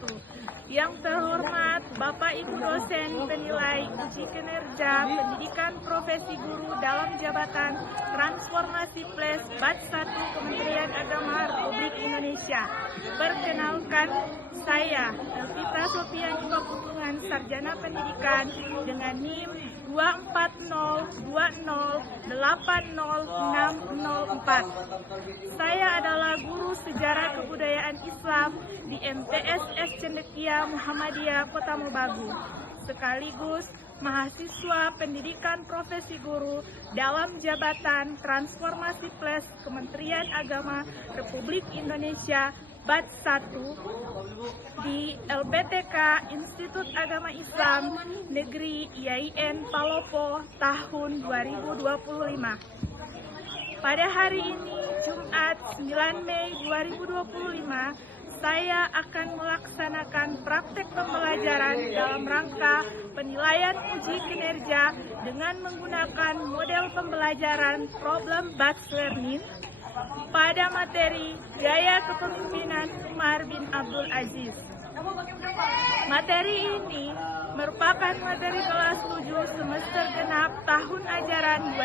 wabarakatuh. Yang terhormat Bapak Ibu dosen penilai uji kinerja pendidikan profesi guru dalam jabatan Transformasi Plus Batch 1 Kementerian Agama Republik Indonesia. Perkenalkan, saya Elvitra Sofiani Paputungan, Sarjana Pendidikan dengan NIM 24020800604. Saya adalah guru sejarah kebudayaan Islam di MTS Cendekia Muhammadiyah Kota Mobagu, sekaligus mahasiswa pendidikan profesi guru dalam jabatan Transformasi Plus Kementerian Agama Republik Indonesia Batch 1 di LPTK Institut Agama Islam Negeri IAIN Palopo tahun 2025. Pada hari ini, Jumat 9 Mei 2025, saya akan melaksanakan praktek pembelajaran dalam rangka penilaian uji kinerja dengan menggunakan model pembelajaran problem based learning pada materi Gaya Kepemimpinan Umar bin Abdul Aziz. Materi ini merupakan materi kelas 7 semester genap tahun ajaran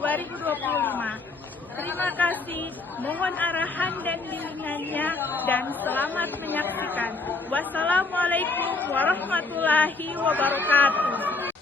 2024-2025. Terima kasih, mohon arahan dan bimbingannya, dan selamat menyaksikan. Wassalamualaikum warahmatullahi wabarakatuh.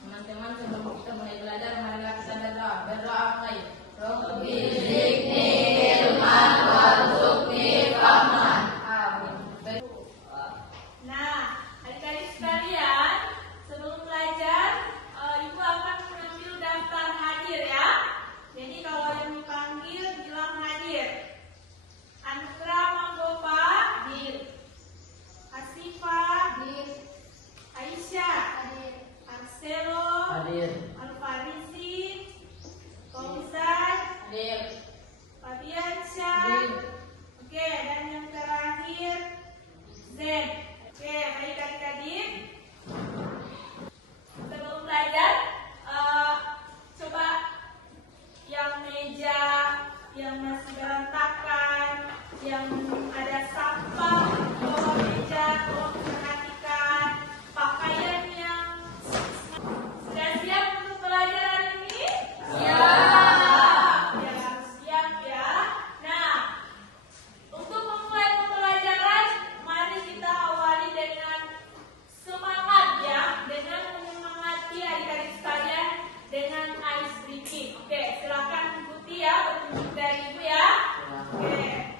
Teman-teman, sebelum kita mulai belajar, marilah kita berdoa. Berdoa mulai. Rabbi zidni ilman warzuqni fahman. Amin. Nah, adik-adik sekalian, sebelum belajar, Ibu akan mengambil daftar hadir ya. Jadi kalau yang dipanggil bilang hadir. Antra Manggopa hadir. Asifa hadir. Aisyah hadir. Marcelo Hadir. Alfarisi, Fauzan Hadir. Fabiansyah. Hadir. Oke, dan yang terakhir Zen. Oke, baik adik-adik. Sebelum belajar, coba yang meja yang masih berantakan, yang ada sampah di bawah meja, tolong perhatikan pakaian yang sudah siap untuk belajar hari ini? Siap. Ya, harus siap ya. Nah, untuk memulai pembelajaran, mari kita awali dengan semangat ya, dengan menyemangati adik-adik sekalian dengan ice breaking. Oke, silakan ikuti ya petunjuk dari Ibu ya. Oke.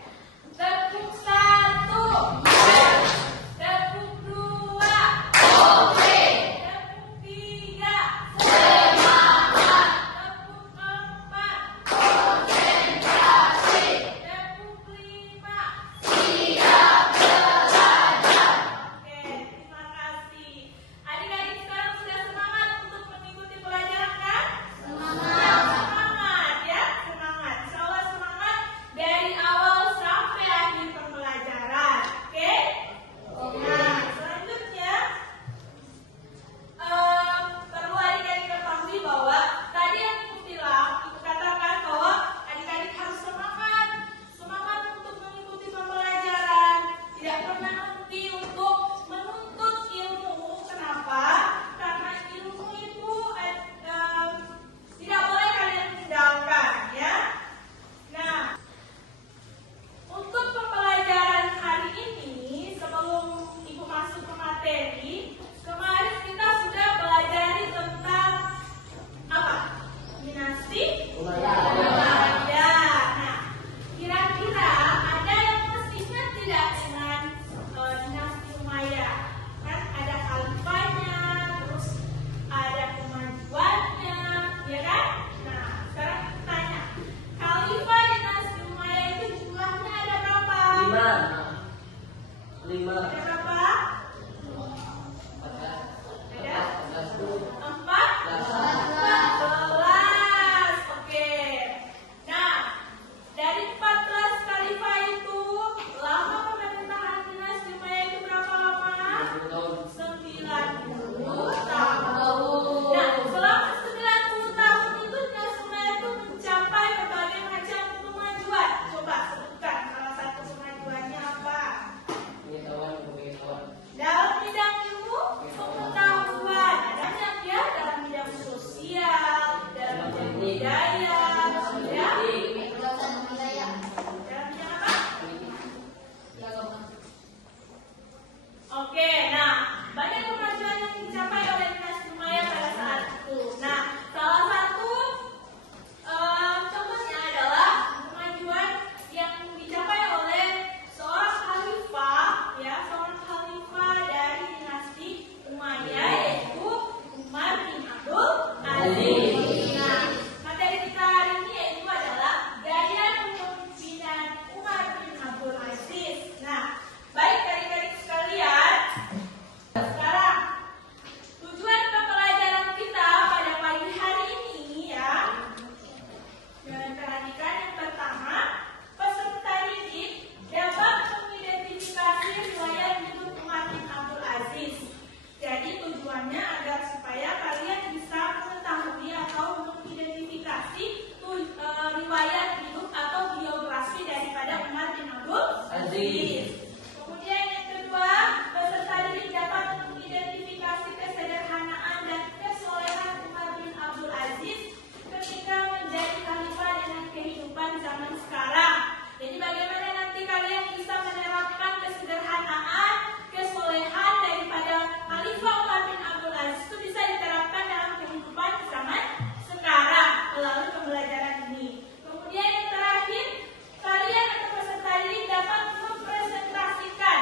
Aziz. Kemudian yang kedua, peserta didik dapat mengidentifikasi kesederhanaan dan kesolehan Umar bin Abdul Aziz ketika menjadi khalifah dengan kehidupan zaman sekarang. Jadi bagaimana nanti kalian bisa menerapkan kesederhanaan, kesolehan daripada Khalifah Umar bin Abdul Aziz itu bisa diterapkan dalam kehidupan zaman sekarang melalui pembelajaran ini. Kemudian yang terakhir, kalian atau peserta didik dapat mempresentasikan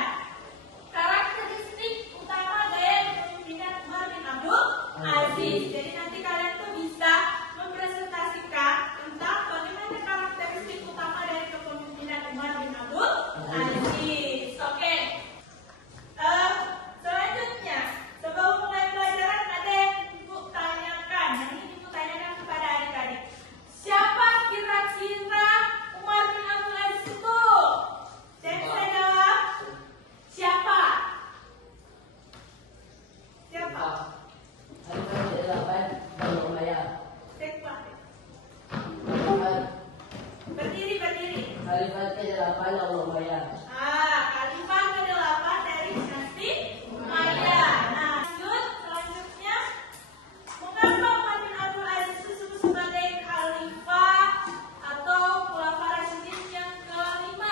karakteristik utama gaya kepemimpinan Umar bin Abdul Aziz. Jadi nanti kalian tuh bisa mempresentasikan tentang bagaimana karakteristik utama dari kepemimpinan Umar bin Abdul Aziz. Oke. Selanjutnya, sebelum mulai pelajaran ada yang Ibu tanyakan. Yang ini Ibu tanyakan kepada adik-adik. Siapa kira-kira Umar bin Abdul Aziz itu? Saya bisa jawab. Siapa? Siapa? Khalifah ke-8 Bani Umayyah. Siapa? Khalifah Berdiri. Khalifah ke-8 Bani Umayyah. Khalifah ke-8 dari dinasti Umayyah. Nah, selanjutnya, mengapa Umar bin Abdul Aziz disebut sebagai khalifah atau khulafaur rasyidin yang ke-5?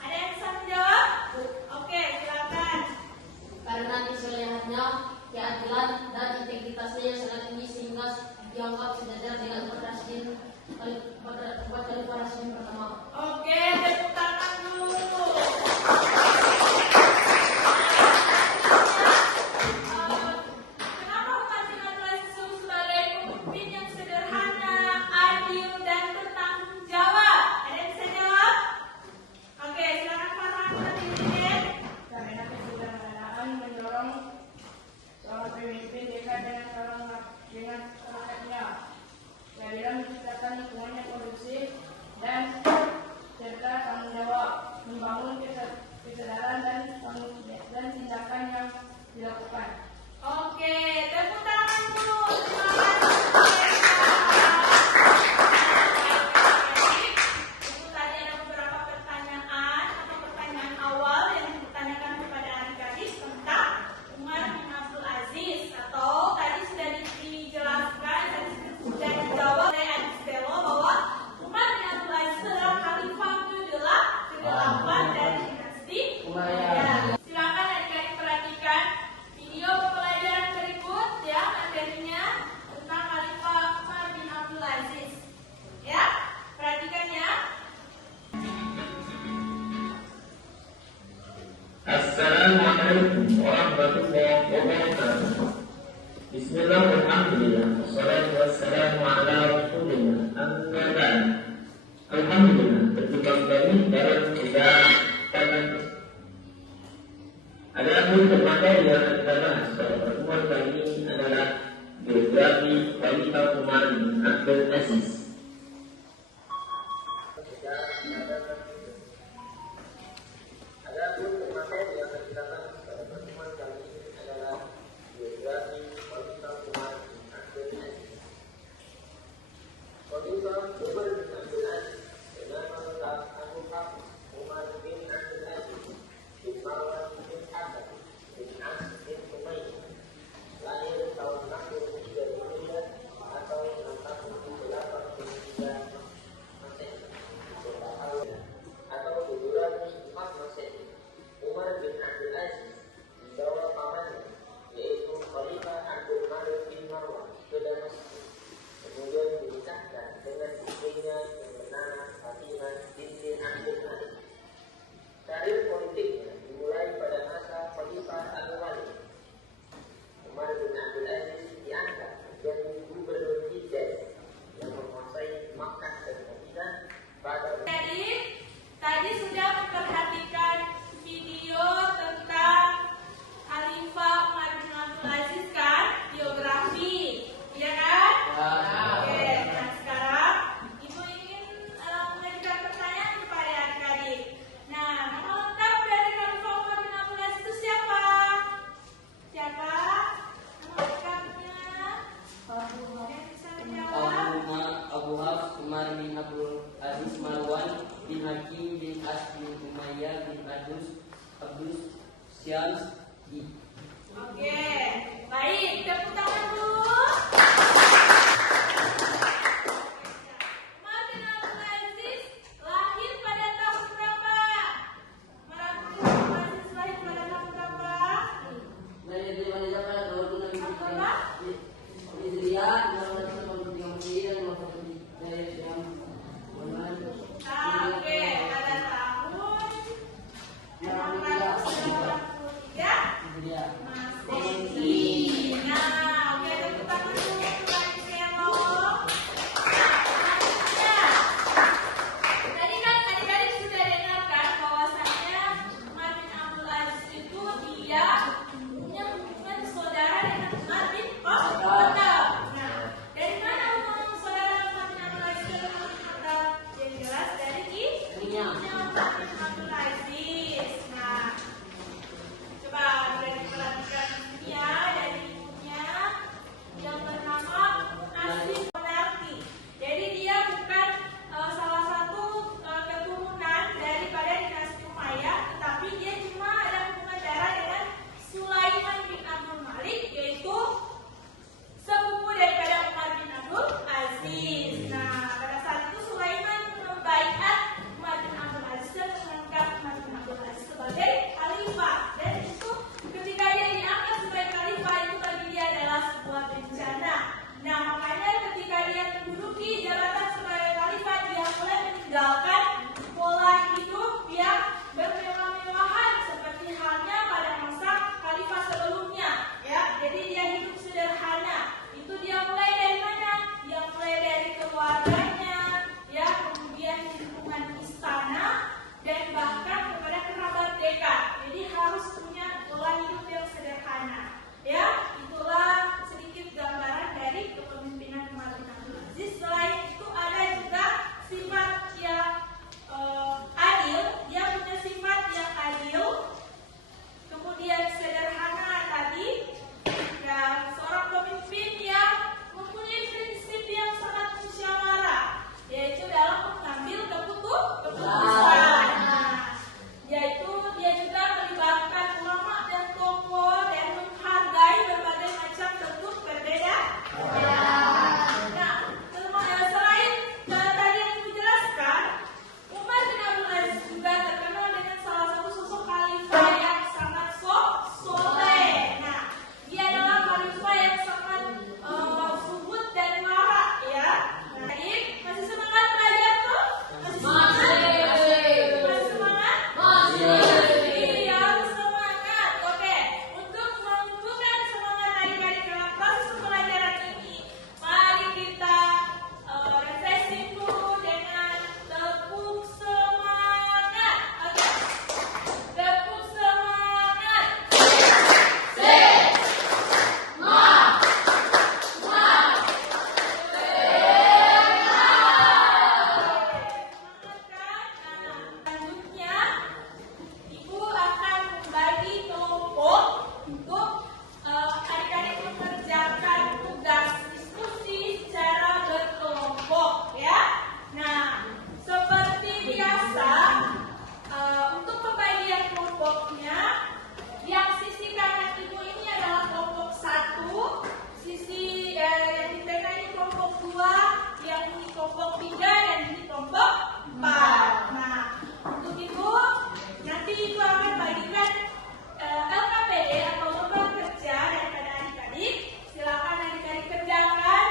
Ada yang bisa menjawab? Oke, silakan. Karena kesolehannya, keadilan, dan integritasnya yang sangat tinggi sehingga dianggap sejajar dengan Khalifah Rasyidin pertama. Oke, tepuk tangan dulu. Kenapa Umar bin Abdul Aziz disebut sebagai pemimpin yang sederhana, adil, dan bertanggung jawab? Ada yang bisa jawab? Oke, silakan Farhan Presiden. Karena kesederhanaan mendorong seorang pemimpin dekat dengan rakyatnya. Keadilan menciptakan lingkungan yang kondusif dan serta tanggung jawab, membangun kesadaran dan tindakan yang dilakukan. Oke, tepuk tangan dulu. Terima kasih. Ibu tadi ada beberapa pertanyaan atau pertanyaan awal yang ditanyakan kepada adik-adik tentang Umar bin Abdul Aziz, atau tadi sudah dijelaskan, tadi sudah dijawab oleh Adik Stelo bahwa Umar bin Abdul Aziz adalah khalifah ke-8 dari dinasti Umayyah. Silakan adik-adik perhatikan video pelajaran berikut ya, materinya tentang Khalifah Umar bin Abdul Aziz. Ya, perhatikan ya. Assalamualaikum warahmatullahi wabarakatuh. Bismillah, alhamdulillah, wassalatu wassalamu ala rasulillah, amma ba'd. Alhamdulillah, berjumpa kembali dalam kegiatan adapun materi yang kita bahas pada pertemuan kali ini adalah biografi Khalifah Umar bin Abdul Aziz. Adapun materi yang kita bahas pada pertemuan kali ini adalah biografi Khalifah Umar bin Abdul Aziz. Khalifah Umar bin Abdul Aziz dengan lengkap Abu Bakar Umar bin Abdul Aziz bin Marwan bin Abad bin As bin Umayyah, lahir tahun 63 Hijriah atau 683 Masehi atau guguran 4 Masehi. Umar bin Abdul Aziz membawa pamannya yaitu Khalifah Abdul Malik bin Marwan ke Damaskus, kemudian dinikahkan dengan istrinya yang bernama Fatimah binti Abdul Malik. Karir politiknya dimulai pada Umayyah bin Abdus Syams I. Oke, baik, tepuk tangan dulu. Umar bin Abdul Aziz lahir pada tahun berapa? Umar bin Abdul Aziz lahir pada tahun berapa? Lahir di mana pada tahun Berapa? Hijriah 1983 dan Muhammadiyah dari Syam. Oke, pada tahun 683 Hijriah. Masehi. Nah, oke, tepuk tangan dulu untuk Kak Elo. Selanjutnya, tadi kan adik-adik sudah dengarkan bahwasanya Umar bin Abdul Aziz itu dia punya hubungan saudara dengan Umar bin Khattab. Nah, dari mana hubungan saudara Umar bin Abdul Aziz dengan Umar bin Khattab? Yang jelas dari ibunya Umar bin Abdul Aziz. Nah, coba boleh diperhatikan ini ya, dari ibunya yang bernama Asif Bonarti. Jadi dia bukan salah satu keturunan daripada dinasti Umayyah, tetapi dia cuma ada hubungan darah dengan Sulaiman bin Abdul Malik, yaitu sepupu daripada Umar bin Abdul Aziz. Nah, pada saat itu Sulaiman membaiat Umar bin Abdul Aziz dan mengangkat Umar bin Abdul Aziz sebagai khalifah. Dan itu ketika dia diangkat sebagai khalifah, itu bagi dia adalah sebuah bencana. Nah, makanya ketika dia menduduki jabatan sebagai khalifah, dia mulai meninggalkan pola hidup yang bermewah-mewahan seperti halnya pada masa khalifah sebelumnya. Ya, jadi dia hidup sederhana. Itu dia mulai dari mana? Dia mulai dari keluarganya, ya, kemudian lingkungan istana, dan bahkan kepada kerabat dekat. Jadi harus punya pola hidup yang sederhana. Ya, itulah sedikit gambaran dari kepemimpinan Umar bin Abdul Aziz. Selain itu ada juga sifat yang adil. Dia punya sifat yang adil, kemudian sederhana tadi, dan seorang pemimpin yang mempunyai prinsip yang sangat musyawarah, yaitu dalam mengambil keputusan. Nah, yaitu dia juga melibatkan ulama dan tokoh dan menghargai berbagai macam bentuk perbedaan. Nah, selain tadi yang ibu jelaskan, Umar bin Abdul Aziz juga terkenal dengan salah satu sosok khalifah yang sangat soleh. Nah, dia adalah khalifah yang sangat zuhud dan wara, ya. Nah, adik, masih semangat belajar tuh? Masih semangat? Masih semangat? Iya, harus semangat. Oke, untuk menunjukkan semangat adik-adik dalam proses pembelajaran ini, mari kita refreshing dulu dengan tepuk semangat. Oke, tepuk semangat. Selanjutnya, Ibu akan membagi kelompok untuk adik-adik mengerjakan tugas diskusi secara berkelompok, ya. Nah, seperti biasa, untuk pembagian kelompoknya, yang sisi kanan Ibu ini adalah kelompok 1, sisi yang di tengah ini kelompok 2, yang ini kelompok 3, dan ini kelompok 4. Nah, untuk Ibu, nanti Ibu akan bagikan LKPD atau lembar kerja daripada adik-adik. Silakan adik-adik kerjakan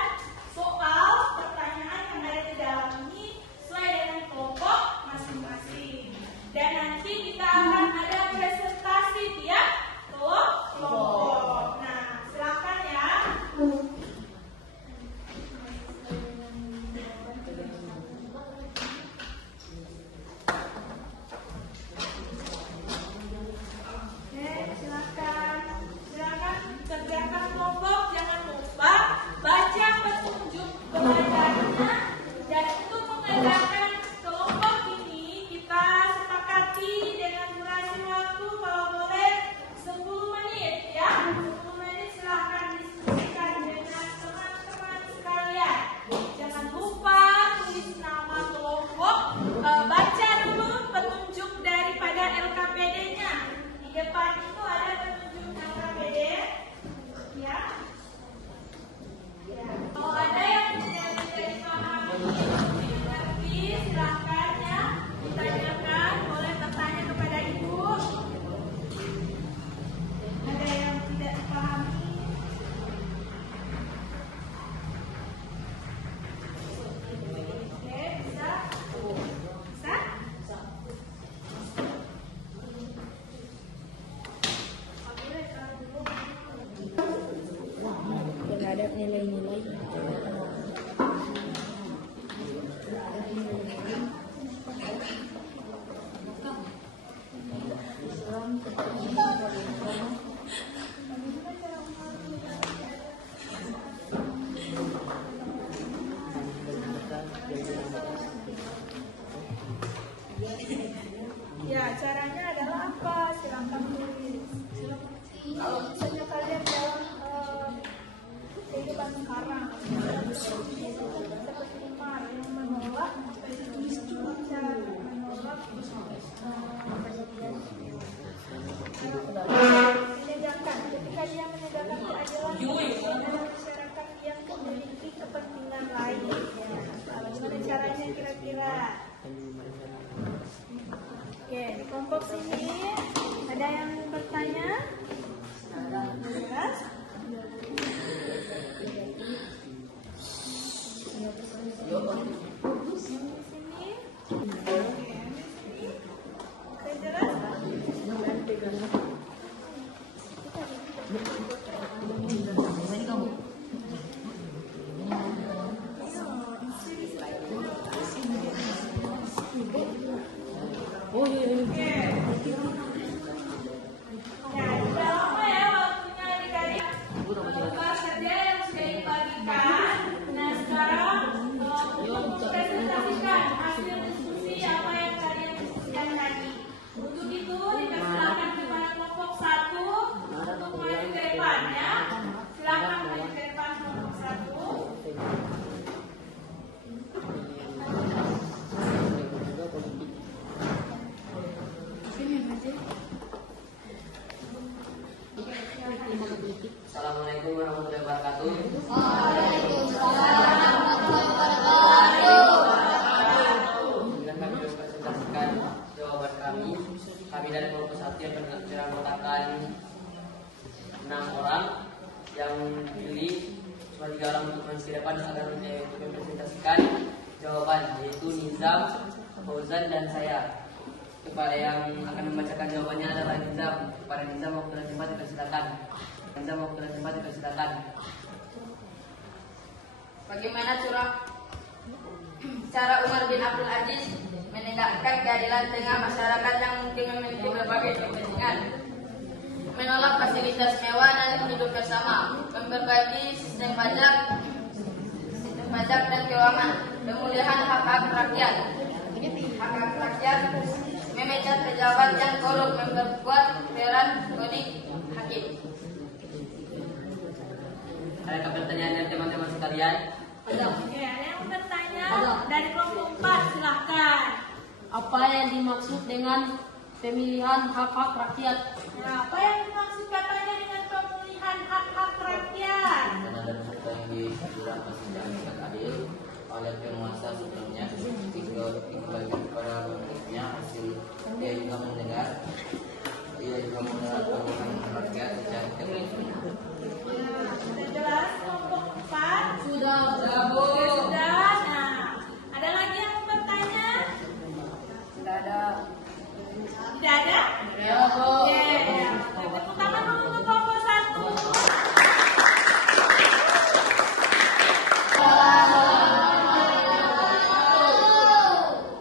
soal pertanyaan yang ada di dalam ini sesuai dengan kelompok masing-masing. Dan nanti kita akan ada presentasi tiap kelompok. Nah, silakan ya. Kelompok ini kita sepakati dengan durasi sini ada yang bertanya? Jelas? Yang di sini? Oke, jelas? Ya, sudah lama ya waktunya adik-adik tugas kerja yang sudah dibagikan. Nah, sekarang untuk presentasikan hasil diskusi apa yang kalian diskusikan tadi. Untuk itu, dipersilakan kepada kelompok 1 untuk maju ke depan ya. Silakan maju ke depan kelompok 1. Assalamualaikum warahmatullahi wabarakatuh. Dengan kami mempresentasikan jawaban kami. Kami dari kelompok 1 yang beranggotakan 6 orang yang dipilih cuma 3 orang untuk maju ke depan agar untuk mempresentasikan jawaban, yaitu Nizam, Fauzan, dan saya. Kepada yang akan membacakan jawabannya adalah Nizam. Kepada Nizam waktu dan tempat dipersilakan. Nizam waktu dan tempat dipersilakan. Bagaimana cara Umar bin Abdul Aziz menegakkan keadilan tengah masyarakat yang mungkin memiliki berbagai kepentingan, menolak fasilitas mewah dan hidup bersama, memperbaiki sistem pajak dan keuangan, pemulihan hak-hak rakyat, memecat pejabat yang korup, memperkuat peran kodik hakim. Ada pertanyaan dari teman-teman sekalian? Oke, ada yang bertanya? Dari kelompok 4, silahkan. Apa yang dimaksud dengan pemilihan hak-hak rakyat? Nah, apa yang dimaksud katanya dengan pemulihan hak-hak rakyat? Dana dan harta yang disalurkan persidangan yang adil oleh penguasa sebelumnya dikembalikan kepada pemiliknya. Hasil ia juga mendengar pemulihan rakyat secara teknis. Sudah jelas kelompok 4? Sudah. Sudah. Nah, ada lagi yang mau bertanya? Tidak ada. Tidak ada? Ya, Bu. Oke, tepuk tangan dulu untuk kelompok 1.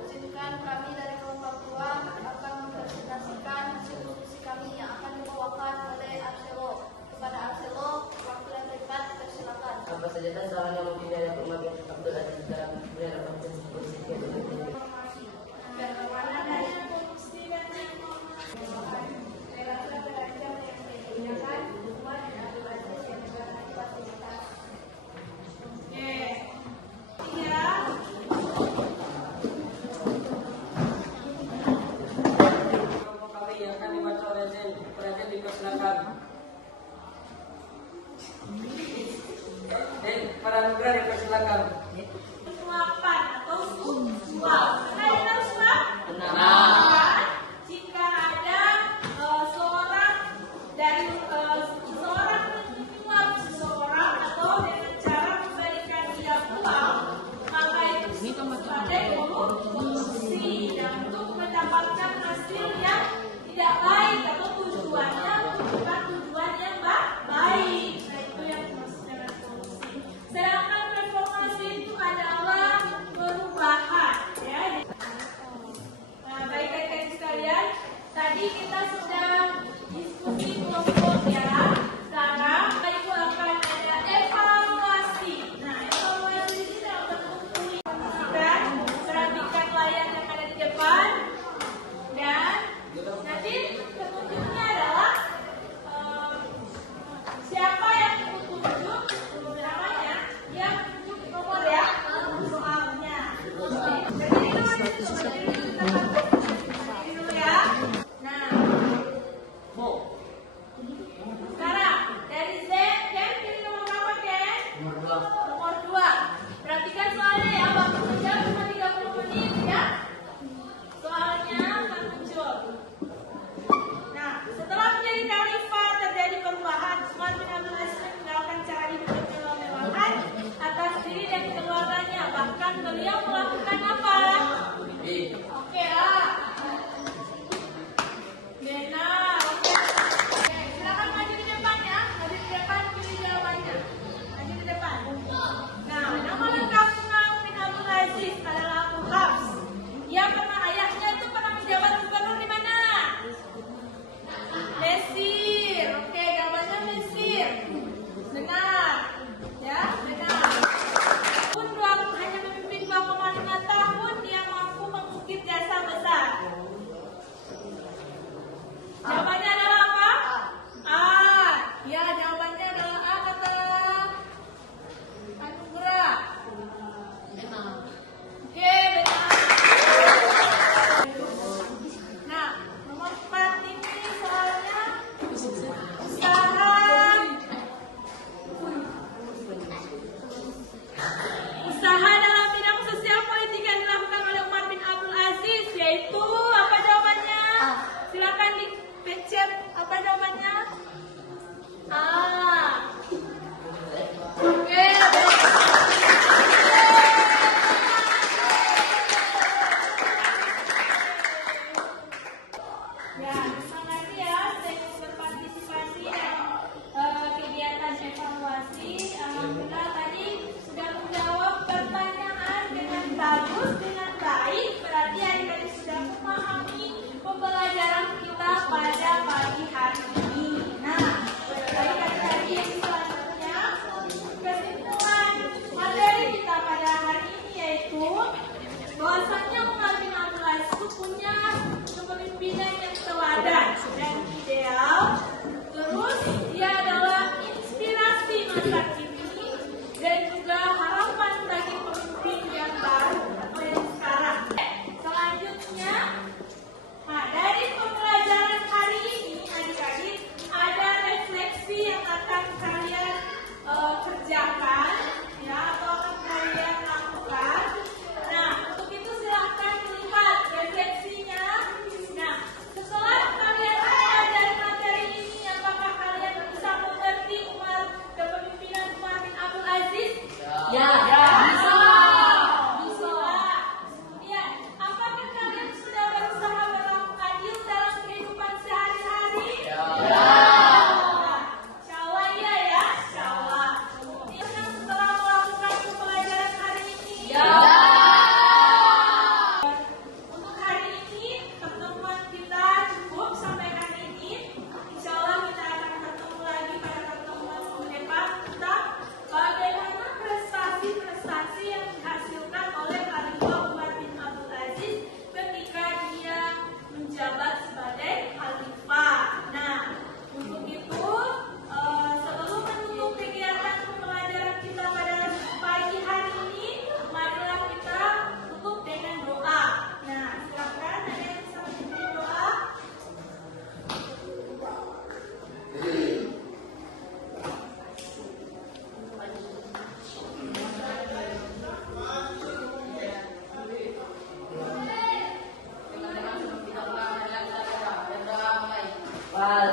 Izinkan kami dari kelompok 2 akan mempresentasikan hasil diskusi kami yang akan dibawakan oleh Arcelo. Kepada Arcelo, waktu dan tempat persilakan. Apa saja tantangan yang mungkin dari Umar bin Abdul Aziz dalam menerapkan konstitusi ini? Adanya korupsi dan informasi. Relasi belajar yang digunakan Umar bin Abdul Aziz yang mengalami fasilitas. Oke. Ya. Kelompok kami yang akan dibaca oleh Zen. Perhatian dipersilakan. Para Nugra dipersilakan. Suapan atau suap. Pernah dengar suap? Benar. Jika ada seorang menyuap seseorang atau dengan cara memberikan dia uang, maka itu sebagai korupsi dan untuk mendapatkan hasil yang tidak baik atau tujuannya bukan tujuan yang baik. Nah, itu yang dimaksud dengan korupsi. Sedangkan reformasi itu adalah perubahan, ya. Nah, baik adik-adik sekalian, tadi kita sudah diskusi kelompok ya. Sekarang ibu akan ada evaluasi. Nah, evaluasi ini dalam bentuk kuis. Perhatikan layar yang ada di depan dan nanti petunjuknya adalah siapa yang ikut tunjuk namanya, yang tunjuk nomor ya soalnya. Jadi itu dulu ya. Nah, Ya, terima kasih ya sudah ikut berpartisipasi dalam kegiatan evaluasi. Alhamdulillah tadi sudah menjawab pertanyaan dengan bagus, dengan baik. Berarti adik-adik sudah memahami pembelajaran kita pada pagi hari ini. Nah, baik adik-adik yang selanjutnya, kesimpulan materi kita pada hari ini yaitu bahwasanya Umar bin Abdul Aziz itu punya kepemimpinan yang teladan dan ideal. Terus dia adalah inspirasi masa kini dan juga harapan bagi pemimpin yang baru atau yang sekarang. Selanjutnya, nah dari pembelajaran hari ini adik-adik ada refleksi yang akan kalian kerjakan ya atau akan kalian lakukan. Nah, untuk itu silahkan lihat refleksinya. Nah, setelah kalian mempelajari materi ini, apakah kalian bisa mengerti kepemimpinan Umar bin Abdul Aziz? Ya. Bisa. Kemudian, apakah kalian sudah berusaha berlaku adil dalam kehidupan sehari-hari? Insyaallah iya ya, insyaallah. Kemudian setelah melakukan pembelajaran hari ini, untuk hari ini pertemuan kita cukup sampai hari ini. Insyaallah kita akan bertemu lagi pada pertemuan depan tentang bagaimana prestasi-prestasi yang dihasilkan oleh Khalifah Umar bin Abdul Aziz ketika dia menjabat sebagai khalifah. Nah, untuk itu sebelum menutup kegiatan pembelajaran kita pada pagi hari ini, marilah kita tutup dengan doa. Nah, silakan ada yang bisa menjadi doa. Wal